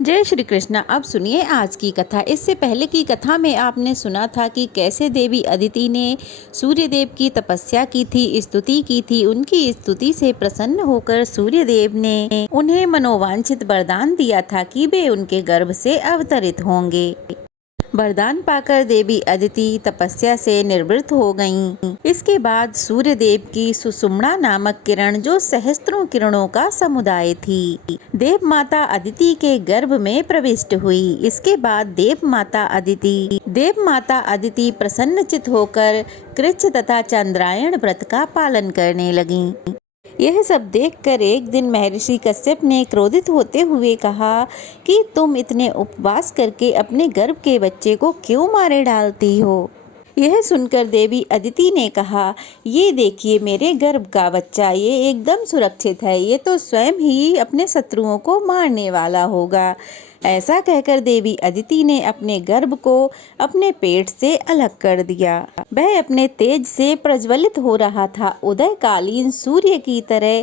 जय श्री कृष्णा। अब सुनिए आज की कथा। इससे पहले की कथा में आपने सुना था कि कैसे देवी अदिति ने सूर्यदेव की तपस्या की थी, स्तुति की थी। उनकी स्तुति से प्रसन्न होकर सूर्यदेव ने उन्हें मनोवांछित वरदान दिया था कि वे उनके गर्भ से अवतरित होंगे। वरदान पाकर देवी अदिति तपस्या से निवृत्त हो गईं। इसके बाद सूर्यदेव की सुषुम्ना नामक किरण, जो सहस्त्रों किरणों का समुदाय थी, देव माता अदिति के गर्भ में प्रविष्ट हुई। इसके बाद देव माता अदिति प्रसन्नचित होकर कृच्छ तथा चंद्रायण व्रत का पालन करने लगीं। यह सब देखकर एक दिन महर्षि कश्यप ने क्रोधित होते हुए कहा कि तुम इतने उपवास करके अपने गर्भ के बच्चे को क्यों मारे डालती हो। यह सुनकर देवी अदिति ने कहा, ये देखिए मेरे गर्भ का बच्चा, ये एकदम सुरक्षित है, ये तो स्वयं ही अपने शत्रुओं को मारने वाला होगा। ऐसा कहकर देवी अदिति ने अपने गर्भ को अपने पेट से अलग कर दिया। वह अपने तेज से प्रज्वलित हो रहा था। उदयकालीन सूर्य की तरह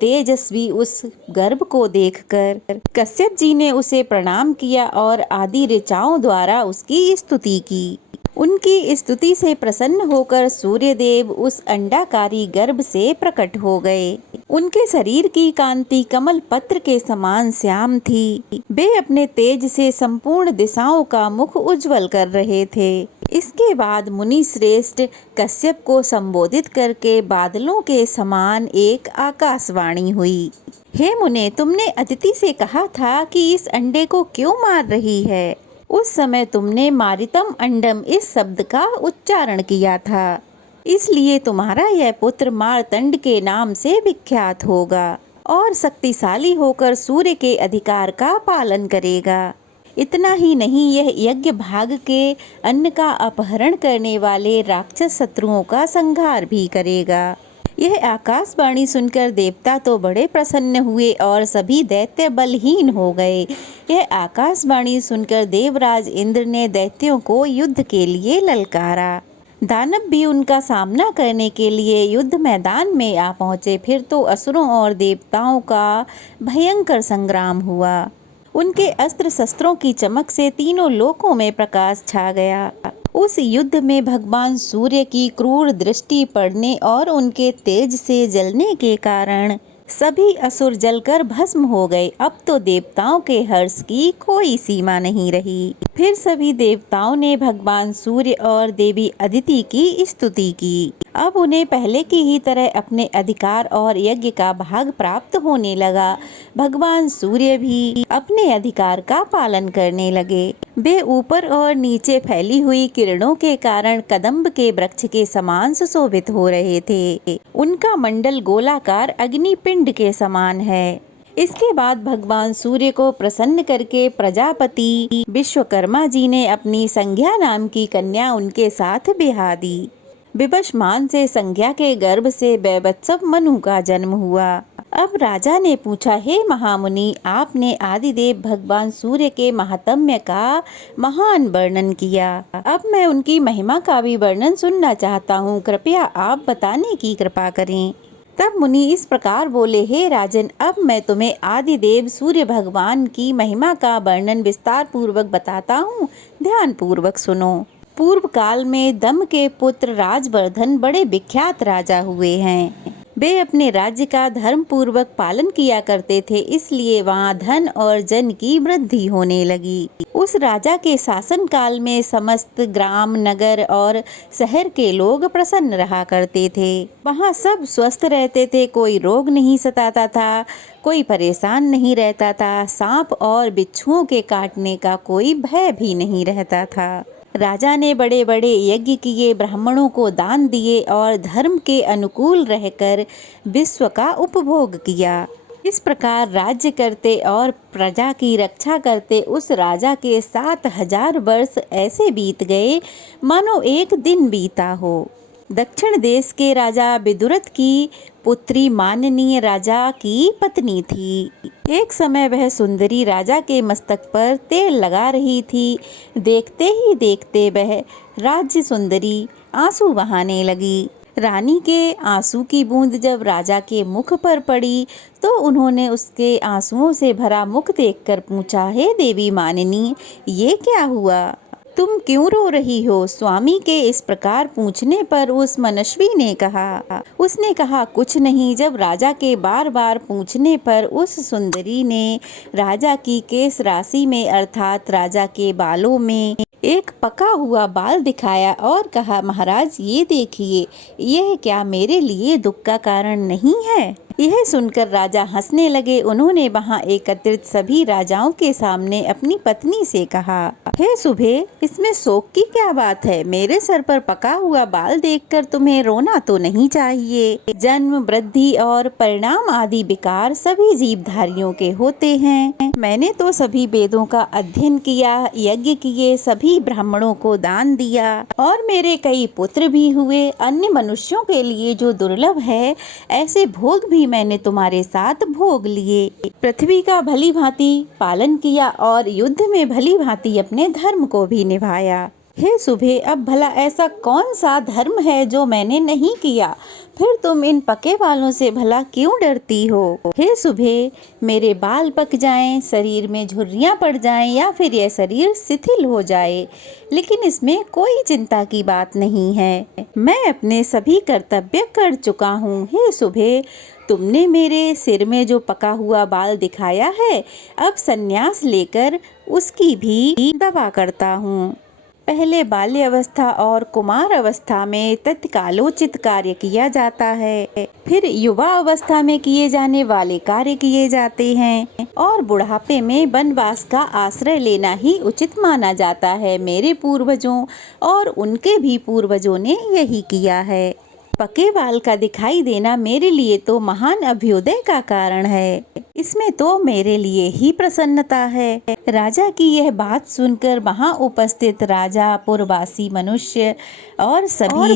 तेजस्वी उस गर्भ को देखकर कश्यप जी ने उसे प्रणाम किया और आदि ऋचाओं द्वारा उसकी स्तुति की। उनकी स्तुति से प्रसन्न होकर सूर्यदेव उस अंडाकारी गर्भ से प्रकट हो गए। उनके शरीर की कांति कमल पत्र के समान श्याम थी। वे अपने तेज से संपूर्ण दिशाओं का मुख उज्जवल कर रहे थे। इसके बाद मुनि श्रेष्ठ कश्यप को संबोधित करके बादलों के समान एक आकाशवाणी हुई। हे मुने, तुमने अदिति से कहा था कि इस अंडे को क्यों मार रही है। उस समय तुमने मारितम अंडम इस शब्द का उच्चारण किया था, इसलिए तुम्हारा यह पुत्र मारतंड के नाम से विख्यात होगा और शक्तिशाली होकर सूर्य के अधिकार का पालन करेगा। इतना ही नहीं, यह यज्ञ भाग के अन्न का अपहरण करने वाले राक्षस शत्रुओं का संहार भी करेगा। यह आकाशवाणी सुनकर देवता तो बड़े प्रसन्न हुए और सभी दैत्य बलहीन हो गए। यह आकाशवाणी सुनकर देवराज इंद्र ने दैत्यों को युद्ध के लिए ललकारा। दानव भी उनका सामना करने के लिए युद्ध मैदान में आ पहुंचे। फिर तो असुरों और देवताओं का भयंकर संग्राम हुआ। उनके अस्त्र शस्त्रों की चमक से तीनों लोकों में प्रकाश छा गया। उस युद्ध में भगवान सूर्य की क्रूर दृष्टि पड़ने और उनके तेज से जलने के कारण सभी असुर जलकर भस्म हो गए। अब तो देवताओं के हर्ष की कोई सीमा नहीं रही। फिर सभी देवताओं ने भगवान सूर्य और देवी अदिति की स्तुति की। अब उन्हें पहले की ही तरह अपने अधिकार और यज्ञ का भाग प्राप्त होने लगा। भगवान सूर्य भी अपने अधिकार का पालन करने लगे। वे ऊपर और नीचे फैली हुई किरणों के कारण कदम्ब के वृक्ष के समान सुशोभित हो रहे थे। उनका मंडल गोलाकार अग्निपिंड के समान है। इसके बाद भगवान सूर्य को प्रसन्न करके प्रजापति विश्वकर्मा जी ने अपनी संज्ञा नाम की कन्या उनके साथ ब्याह दी। विवशमान से संज्ञा के गर्भ से वैवत्सव मनु का जन्म हुआ। अब राजा ने पूछा, हे महामुनि, आपने आदिदेव भगवान सूर्य के महात्म्य का महान वर्णन किया। अब मैं उनकी महिमा का भी वर्णन सुनना चाहता हूँ। कृपया आप बताने की कृपा करें। तब मुनि इस प्रकार बोले, हे राजन, अब मैं तुम्हें आदिदेव सूर्य भगवान की महिमा का वर्णन विस्तार पूर्वक बताता हूँ। ध्यान पूर्वक सुनो। पूर्व काल में दम के पुत्र राजवर्धन बड़े विख्यात राजा हुए हैं। वे अपने राज्य का धर्म पूर्वक पालन किया करते थे, इसलिए वहाँ धन और जन की वृद्धि होने लगी। उस राजा के शासन काल में समस्त ग्राम, नगर और शहर के लोग प्रसन्न रहा करते थे। वहाँ सब स्वस्थ रहते थे, कोई रोग नहीं सताता था, कोई परेशान नहीं रहता था। सांप और बिच्छुओं के काटने का कोई भय भी नहीं रहता था। राजा ने बड़े बड़े यज्ञ किए, ब्राह्मणों को दान दिए और धर्म के अनुकूल रहकर विश्व का उपभोग किया। इस प्रकार राज्य करते और प्रजा की रक्षा करते उस राजा के 7000 वर्ष ऐसे बीत गए मानो एक दिन बीता हो। दक्षिण देश के राजा विदुरथ की पुत्री माननीय राजा की पत्नी थी। एक समय वह सुंदरी राजा के मस्तक पर तेल लगा रही थी। देखते ही देखते वह राज्य सुंदरी आंसू बहाने लगी। रानी के आंसू की बूंद जब राजा के मुख पर पड़ी तो उन्होंने उसके आंसुओं से भरा मुख देखकर पूछा, हे देवी मानिनी, ये क्या हुआ? तुम क्यों रो रही हो? स्वामी के इस प्रकार पूछने पर उस मनस्वी ने कहा, कुछ नहीं। जब राजा के बार बार पूछने पर उस सुंदरी ने राजा की केश राशि में अर्थात राजा के बालों में एक पका हुआ बाल दिखाया और कहा, महाराज ये देखिए, यह क्या मेरे लिए दुख का कारण नहीं है? यह सुनकर राजा हंसने लगे। उन्होंने वहां एकत्रित सभी राजाओं के सामने अपनी पत्नी से कहा, हे सुभे, इसमें शोक की क्या बात है? मेरे सर पर पका हुआ बाल देखकर तुम्हें रोना तो नहीं चाहिए। जन्म, वृद्धि और परिणाम आदि विकार सभी जीवधारियों के होते हैं। मैंने तो सभी वेदों का अध्ययन किया, यज्ञ किए, सभी ब्राह्मणों को दान दिया और मेरे कई पुत्र भी हुए। अन्य मनुष्यों के लिए जो दुर्लभ है, ऐसे भोग भी मैंने तुम्हारे साथ भोग लिए। पृथ्वी का भली भांति पालन किया और युद्ध में भली भांति अपने धर्म को भी निभाया। हे सुभे, अब भला ऐसा कौन सा धर्म है जो मैंने नहीं किया? फिर तुम इन पके बालों से भला क्यों डरती हो? हे सुभे, मेरे बाल पक जाएं, शरीर में झुर्रियां पड़ जाएं या फिर यह शरीर शिथिल हो जाए, लेकिन इसमें कोई चिंता की बात नहीं है। मैं अपने सभी कर्तव्य कर चुका हूँ। हे सुभे, तुमने मेरे सिर में जो पका हुआ बाल दिखाया है, अब संन्यास लेकर उसकी भी दवा करता हूँ। पहले बाल्य अवस्था और कुमार अवस्था में तत्कालोचित कार्य किया जाता है, फिर युवा अवस्था में किए जाने वाले कार्य किए जाते हैं और बुढ़ापे में वनवास का आश्रय लेना ही उचित माना जाता है। मेरे पूर्वजों और उनके भी पूर्वजों ने यही किया है। पके बाल का दिखाई देना मेरे लिए तो महान अभ्युदय का कारण है। इसमें तो मेरे लिए ही प्रसन्नता है। राजा की यह बात सुनकर वहां उपस्थित राजा, पुरवासी मनुष्य और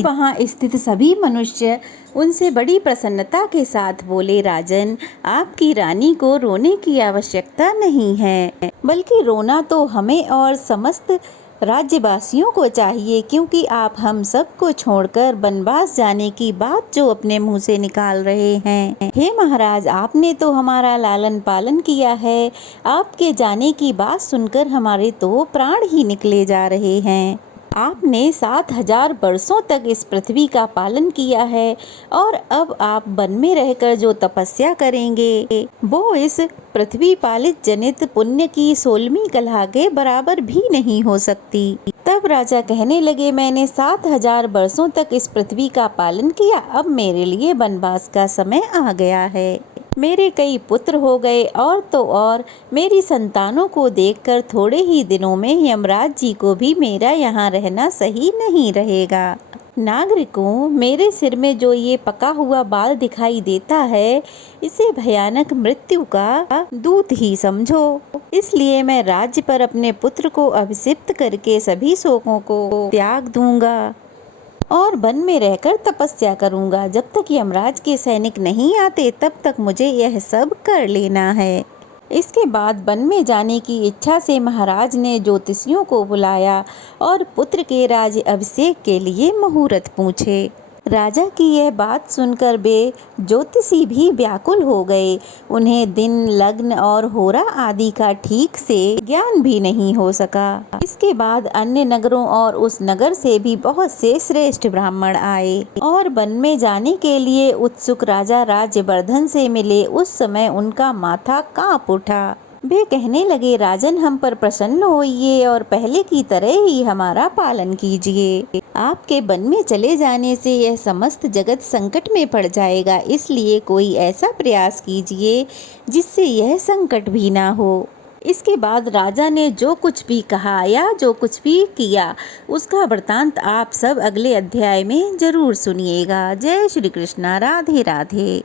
वहां स्थित सभी मनुष्य उनसे बड़ी प्रसन्नता के साथ बोले, राजन, आपकी रानी को रोने की आवश्यकता नहीं है, बल्कि रोना तो हमें और समस्त राज्यवासियों को चाहिए, क्योंकि आप हम सबको छोड़कर वनवास जाने की बात जो अपने मुंह से निकाल रहे हैं। हे महाराज, आपने तो हमारा लालन पालन किया है। आपके जाने की बात सुनकर हमारे तो प्राण ही निकले जा रहे हैं। आपने 7000 वर्षों तक इस पृथ्वी का पालन किया है और अब आप वन में रहकर जो तपस्या करेंगे वो इस पृथ्वी पालित जनित पुण्य की 16वीं कला के बराबर भी नहीं हो सकती। तब राजा कहने लगे, मैंने 7000 वर्षों तक इस पृथ्वी का पालन किया, अब मेरे लिए वनवास का समय आ गया है। मेरे कई पुत्र हो गए और तो और मेरी संतानों को देखकर थोड़े ही दिनों में यमराज जी को भी मेरा यहाँ रहना सही नहीं रहेगा। नागरिकों, मेरे सिर में जो ये पका हुआ बाल दिखाई देता है, इसे भयानक मृत्यु का दूत ही समझो। इसलिए मैं राज्य पर अपने पुत्र को अभिषिक्त करके सभी शोकों को त्याग दूंगा और वन में रहकर तपस्या करूंगा। जब तक यमराज के सैनिक नहीं आते तब तक मुझे यह सब कर लेना है। इसके बाद वन में जाने की इच्छा से महाराज ने ज्योतिषियों को बुलाया और पुत्र के राज्य अभिषेक के लिए मुहूर्त पूछे। राजा की यह बात सुनकर वे ज्योतिषी भी व्याकुल हो गए। उन्हें दिन, लग्न और होरा आदि का ठीक से ज्ञान भी नहीं हो सका। इसके बाद अन्य नगरों और उस नगर से भी बहुत से श्रेष्ठ ब्राह्मण आए और वन में जाने के लिए उत्सुक राजा राज्यवर्धन से मिले। उस समय उनका माथा कांप उठा। वे कहने लगे, राजन, हम पर प्रसन्न होइए और पहले की तरह ही हमारा पालन कीजिए। आपके वन में चले जाने से यह समस्त जगत संकट में पड़ जाएगा, इसलिए कोई ऐसा प्रयास कीजिए जिससे यह संकट भी ना हो। इसके बाद राजा ने जो कुछ भी कहा या जो कुछ भी किया उसका वृतांत आप सब अगले अध्याय में जरूर सुनिएगा। जय श्री कृष्णा। राधे राधे।